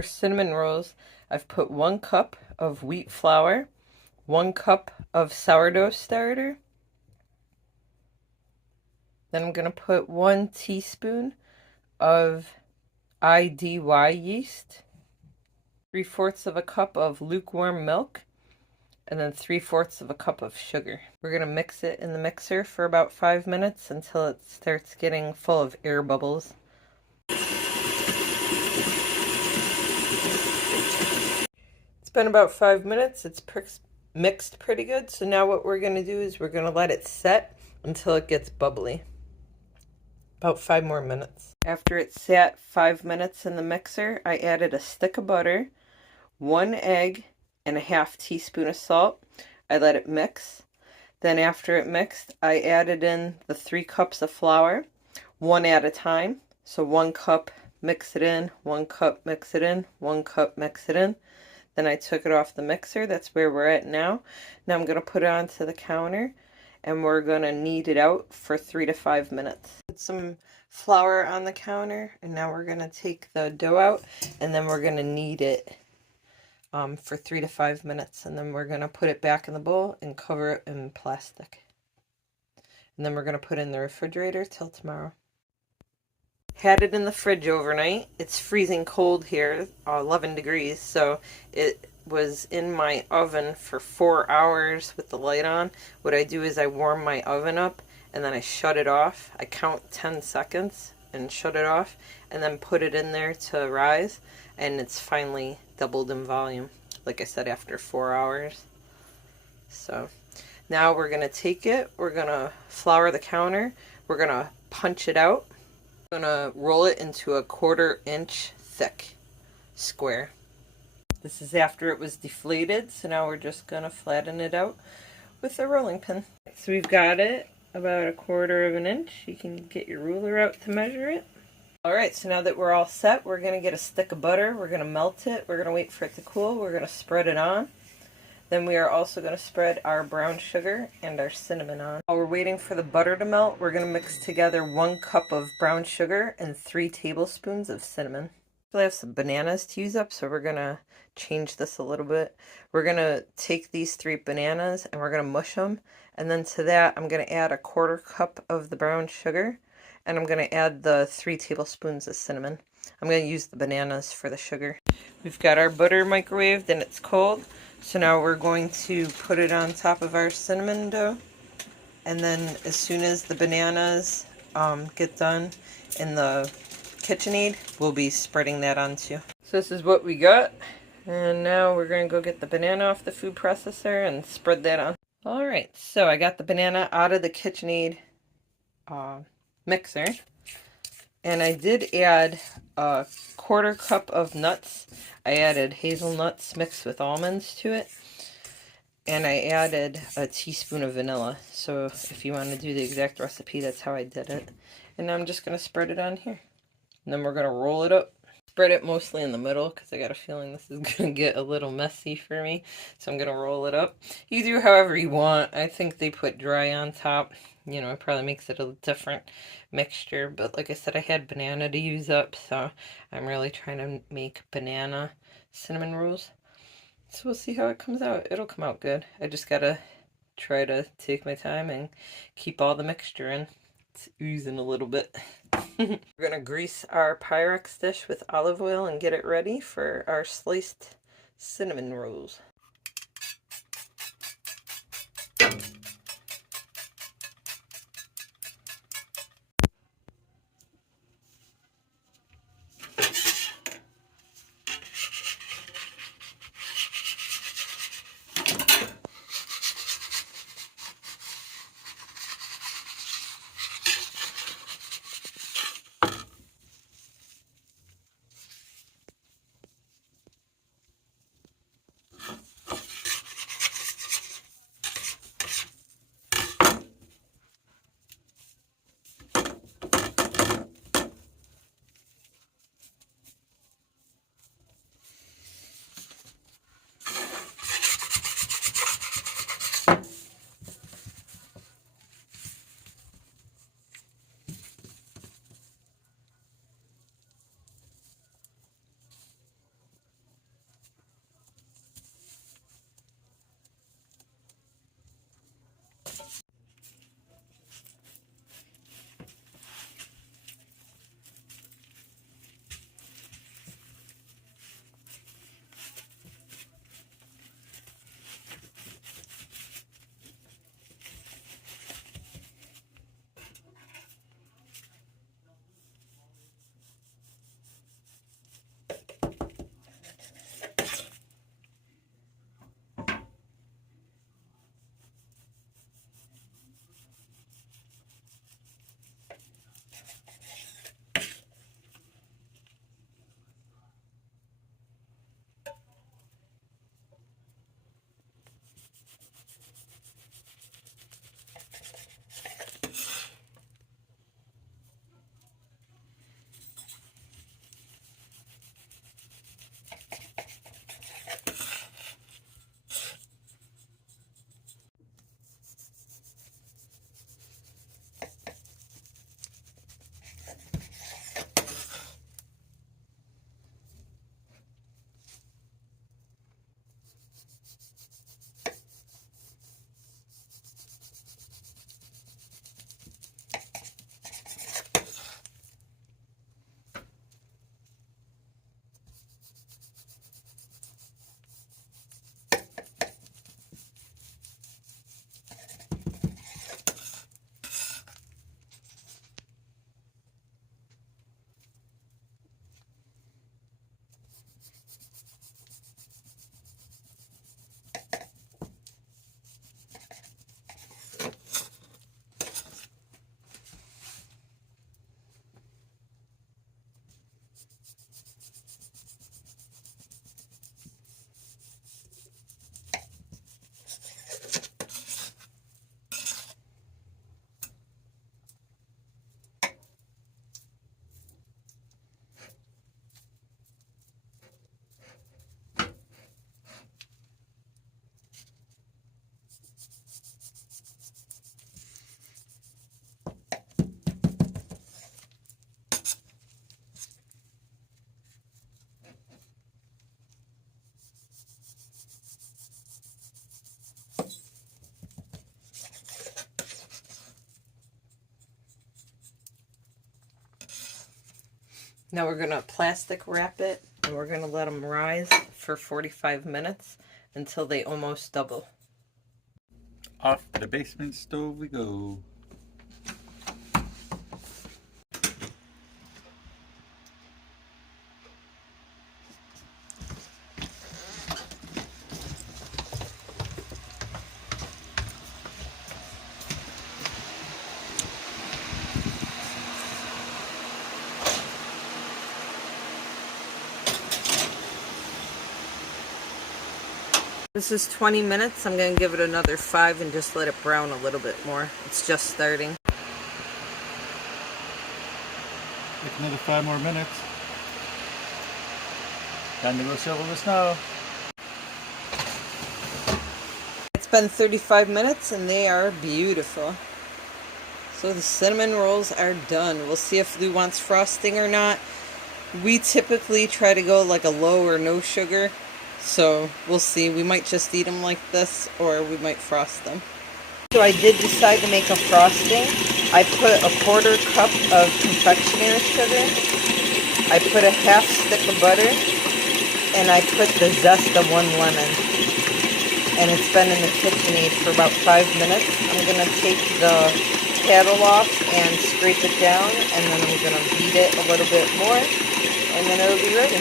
For cinnamon rolls, I've put 1 cup of wheat flour, 1 cup of sourdough starter. Then I'm going to put 1 teaspoon of IDY yeast, 3/4 of a cup of lukewarm milk, and then 3/4 of a cup of sugar. We're going to mix it in the mixer for about 5 minutes until it starts getting full of air bubbles. It's been about 5 minutes. It's mixed pretty good. So now what we're going to do is we're going to let it set until it gets bubbly. About 5 more minutes. After it sat 5 minutes in the mixer, I added a stick of butter, 1 egg, and a 1/2 teaspoon of salt. I let it mix. Then after it mixed, I added in the 3 cups of flour, 1 at a time. So 1 cup, mix it in, 1 cup, mix it in, 1 cup, mix it in. Then I took it off the mixer. That's where we're at now. Now I'm going to put it onto the counter and we're going to knead it out for 3 to 5 minutes. Put some flour on the counter and now we're going to take the dough out and then we're going to knead it for 3 to 5 minutes, and then we're going to put it back in the bowl and cover it in plastic. And then we're going to put it in the refrigerator till tomorrow. Had it in the fridge overnight. It's freezing cold here, 11 degrees, so it was in my oven for 4 hours with the light on. What I do is I warm my oven up and then I shut it off. I count 10 seconds and shut it off and then put it in there to rise, and it's finally doubled in volume, like I said, after 4 hours. So now we're going to take it, we're going to flour the counter, we're going to punch it out, we're going to roll it into a 1/4 inch thick square. This is after it was deflated, so now we're just going to flatten it out with a rolling pin. So we've got it about 1/4 inch. You can get your ruler out to measure it. Alright, so now that we're all set, we're going to get a stick of butter, we're going to melt it, we're going to wait for it to cool, we're going to spread it on. Then we are also going to spread our brown sugar and our cinnamon on. While we're waiting for the butter to melt, we're going to mix together 1 cup of brown sugar and 3 tablespoons of cinnamon. I have some bananas to use up, so we're going to change this a little bit. We're going to take these 3 bananas and we're going to mush them, and then to that I'm going to add a 1/4 cup of the brown sugar, and I'm going to add the 3 tablespoons of cinnamon. I'm going to use the bananas for the sugar. We've got our butter microwaved and it's cold, so now we're going to put it on top of our cinnamon dough, and then as soon as the bananas get done in the KitchenAid, we'll be spreading that on too. So this is what we got, and now we're going to go get the banana off the food processor and spread that on. Alright, so I got the banana out of the KitchenAid mixer, and I did add a 1/4 cup of nuts. I added hazelnuts mixed with almonds to it, and I added a teaspoon of vanilla. So if you want to do the exact recipe, that's how I did it. And now I'm just going to spread it on here. And then we're going to roll it up. Spread it mostly in the middle because I got a feeling this is going to get a little messy for me. So I'm going to roll it up. You do however you want. I think they put dry on top. You know, it probably makes it a different mixture. But like I said, I had banana to use up. So I'm really trying to make banana cinnamon rolls. So we'll see how it comes out. It'll come out good. I just got to try to take my time and keep all the mixture in. It's oozing a little bit. We're going to grease our Pyrex dish with olive oil and get it ready for our sliced cinnamon rolls. Now we're going to plastic wrap it, and we're going to let them rise for 45 minutes until they almost double. Off the basement stove we go. This is 20 minutes. I'm going to give it another 5 and just let it brown a little bit more. It's just starting. Like another 5 more minutes. Time to go shovel the snow. It's been 35 minutes and they are beautiful. So the cinnamon rolls are done. We'll see if Lou wants frosting or not. We typically try to go like a low or no sugar. So we'll see. We might just eat them like this, or we might frost them. So I did decide to make a frosting. I put a 1/4 cup of confectionery sugar. I put a 1/2 stick of butter. And I put the zest of 1 lemon. And it's been in the KitchenAid for about 5 minutes. I'm going to take the paddle off and scrape it down. And then I'm going to beat it a little bit more. And then it'll be ready.